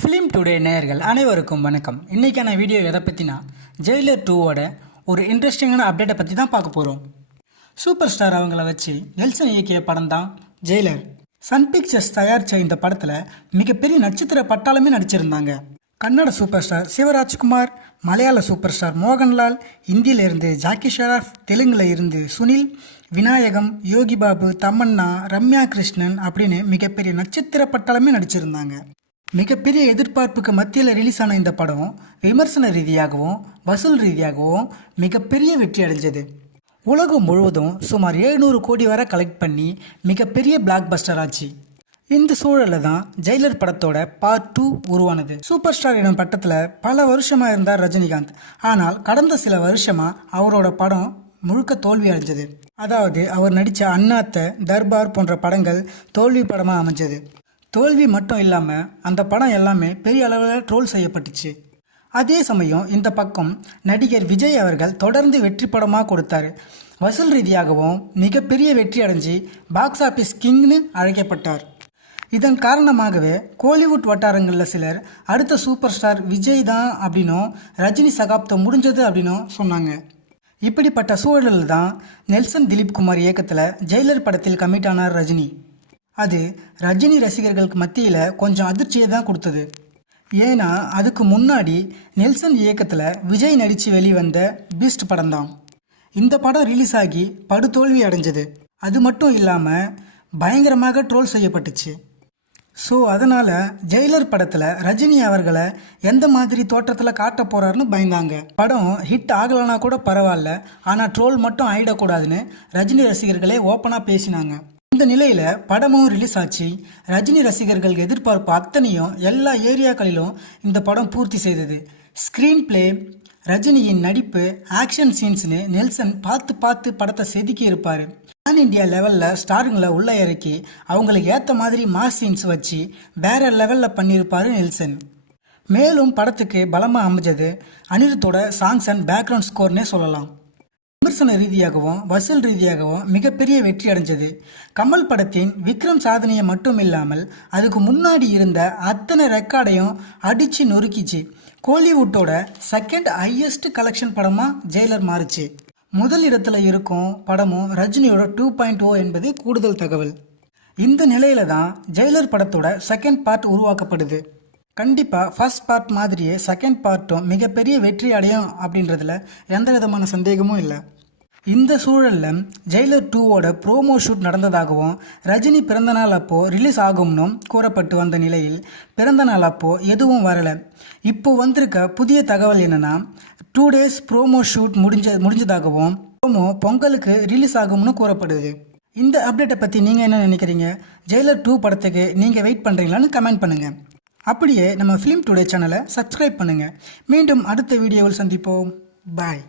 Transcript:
Film today நேயர்கள் அனைவருக்கும் வணக்கம். இன்றைக்கான வீடியோ எதை பற்றினா ஜெயிலர் டூவோட ஒரு இன்ட்ரெஸ்டிங்கான அப்டேட்டை பற்றி தான் பார்க்க போகிறோம் சூப்பர் ஸ்டார் அவங்கள வச்சு நெல்சன் இயக்கிய படம் தான் ஜெயிலர் சன் பிக்சர்ஸ் தயாரித்த இந்த படத்தில் மிகப்பெரிய நட்சத்திர பட்டாளமே நடிச்சிருந்தாங்க. Kannada super star Shivarajkumar Malayala super star Mohanlal இந்தியில இருந்து ஜாக்கி ஷெராஃப் தெலுங்கில் இருந்து சுனில் விநாயகம் யோகி பாபு தமன்னா ரம்யா கிருஷ்ணன் அப்படின்னு மிகப்பெரிய நட்சத்திர பட்டாளமே நடிச்சிருந்தாங்க. மிகப்பெரிய எதிர்பார்ப்புக்கு மத்தியில் ரிலீஸ் ஆன இந்த படம் விமர்சன ரீதியாகவும் வசூல் ரீதியாகவும் மிகப்பெரிய வெற்றி அடைஞ்சது. உலகம் முழுவதும் சுமார் 700 கோடி வரை கலெக்ட் பண்ணி மிகப்பெரிய பிளாக் பஸ்டர் ஆச்சு. இந்த சூழலில் தான் ஜெயிலர் படத்தோட பார்ட் டூ உருவானது. சூப்பர் ஸ்டார் எனும் பட்டத்தில் பல வருஷமாக இருந்தார் ரஜினிகாந்த். ஆனால் கடந்த சில வருஷமாக அவரோட படம் முழுக்க தோல்வி அடைஞ்சது. அதாவது அவர் நடித்த அண்ணாத்த தர்பார் போன்ற படங்கள் தோல்வி படமாக அமைஞ்சது. தோல்வி மட்டும் இல்லாமல் அந்த படம் எல்லாமே பெரிய அளவில் ட்ரோல் செய்யப்பட்டுச்சு. அதே சமயம் இந்த பக்கம் நடிகர் விஜய் அவர்கள் தொடர்ந்து வெற்றி படமாக கொடுத்தாரு. வசூல் ரீதியாகவும் மிகப்பெரிய வெற்றி அடைஞ்சு பாக்ஸ் ஆஃபீஸ் கிங்னு அழைக்கப்பட்டார். இதன் காரணமாகவே கோலிவுட் வட்டாரங்களில் சிலர் அடுத்த சூப்பர் ஸ்டார் விஜய் தான் அப்படின்னும் ரஜினி சகாப்தம் முடிஞ்சது அப்படின்னும் சொன்னாங்க. இப்படிப்பட்ட சூழலில் தான் நெல்சன் திலீப் குமார் இயக்கத்தில் ஜெயிலர் படத்தில் கமிட் ஆனார் ரஜினி. அது ரஜினி ரசிகர்களுக்கு மத்தியில் கொஞ்சம் அதிர்ச்சியை தான் கொடுத்தது. ஏன்னா அதுக்கு முன்னாடி நெல்சன் இயக்கத்தில் விஜய் நடித்து வெளிவந்த பீஸ்ட் படம் தான் இந்த படம் ரிலீஸ் ஆகி படுதோல்வி அடைஞ்சது. அது மட்டும் இல்லாமல் பயங்கரமாக ட்ரோல் செய்யப்பட்டுச்சு. ஸோ அதனால் ஜெயிலர் படத்தில் ரஜினி அவர்களை எந்த மாதிரி தோற்றத்தில் காட்ட போகிறாருன்னு பயந்தாங்க. படம் ஹிட் ஆகலைன்னா கூட பரவாயில்ல. ஆனால் ட்ரோல் மட்டும் ஆயிடக்கூடாதுன்னு ரஜினி ரசிகர்களே ஓப்பனாக பேசினாங்க. இந்த நிலையில் படமும் ரிலீஸ் ஆச்சு. ரஜினி ரசிகர்கள் எதிர்பார்ப்பு அத்தனையும் எல்லா ஏரியாக்களிலும் இந்த படம் பூர்த்தி செய்தது. ஸ்க்ரீன் பிளே ரஜினியின் நடிப்பு ஆக்ஷன் சீன்ஸ்னு நெல்சன் பார்த்து பார்த்து படத்தை செதுக்கி இருப்பார். பேன் இந்தியா லெவலில் ஸ்டாருங்களை உள்ள இறக்கி அவங்களுக்கு ஏற்ற மாதிரி மாஸ் சீன்ஸ் வச்சு வேற லெவலில் பண்ணியிருப்பாரு நெல்சன். மேலும் படத்துக்கு பலமாக அமைஞ்சது. அனிருத்தோட சாங்ஸ் அண்ட் பேக்ரவுண்ட் ஸ்கோர்னே சொல்லலாம். விமர்சன ரீதியாகவும் வசூல் ரீதியாகவும் மிகப்பெரிய வெற்றி அடைஞ்சது. கமல் படத்தின் விக்ரம் சாதனையை மட்டும் இல்லாமல் அதுக்கு முன்னாடி இருந்த அத்தனை ரெக்கார்டையும் அடிச்சு நொறுக்கிச்சு. கோலிவுட்டோட செகண்ட் ஹையஸ்ட் கலெக்ஷன் படமாக ஜெயிலர் மாறுச்சு. முதல் இடத்துல இருக்கும் படமும் ரஜினியோட டூ பாயிண்ட் ஓ என்பது கூடுதல் தகவல். இந்த நிலையில தான் ஜெயிலர் படத்தோட செகண்ட் பார்ட் உருவாக்கப்படுது. கண்டிப்பாக ஃபர்ஸ்ட் பார்ட் மாதிரியே செகண்ட் பார்ட்டும் மிகப்பெரிய வெற்றி அடையும் அப்படின்றதுல எந்த விதமான சந்தேகமும் இல்லை. இந்த சூழலில் ஜெயிலர் டூவோட ப்ரோமோ ஷூட் நடந்ததாகவும் ரஜினி பிறந்தநாள் அப்போது ரிலீஸ் ஆகும்னு கூறப்பட்டு வந்த நிலையில் பிறந்தநாள் அப்போது எதுவும் வரலை. இப்போ வந்திருக்க புதிய தகவல் என்னன்னா டூ டேஸ் ப்ரோமோ ஷூட் முடிஞ்ச முடிஞ்சதாகவும் ப்ரோமோ பொங்கலுக்கு ரிலீஸ் ஆகும்னு கூறப்படுது. இந்த அப்டேட்டை பற்றி நீங்கள் என்ன நினைக்கிறீங்க? ஜெயிலர் டூ படத்துக்கு நீங்கள் வெயிட் பண்ணுறீங்களான்னு கமெண்ட் பண்ணுங்கள் அப்படியே நம்ம ஃபிலிம் டுடே சேனலை சப்ஸ்கிரைப் பண்ணுங்கள் மீண்டும் அடுத்த வீடியோவில் சந்திப்போம். பாய்